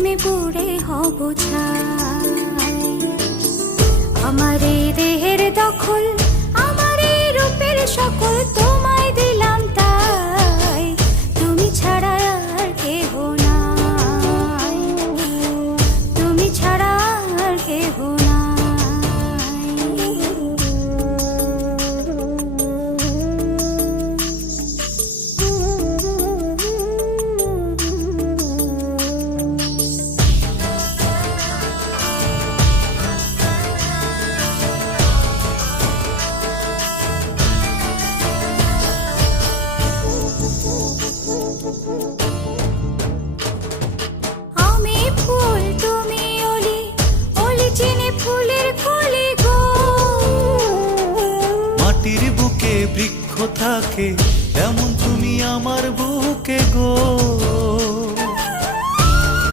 প্রেমে পড়ে হব ছাই। আমার এই দেহের দখল, আমার এই রূপের সকল তোমায় দিলাম তাই, তুমি ছাড়া আর কেহ নাই, তুমি ছাড়া আর কেহ নাই। আমি ফুল তুমি অলি, অলি চিনি ফুলের কলি গো। মাটির বুকে বৃক্ষ থাকে, তেমন তুমি আমার বুকে গো।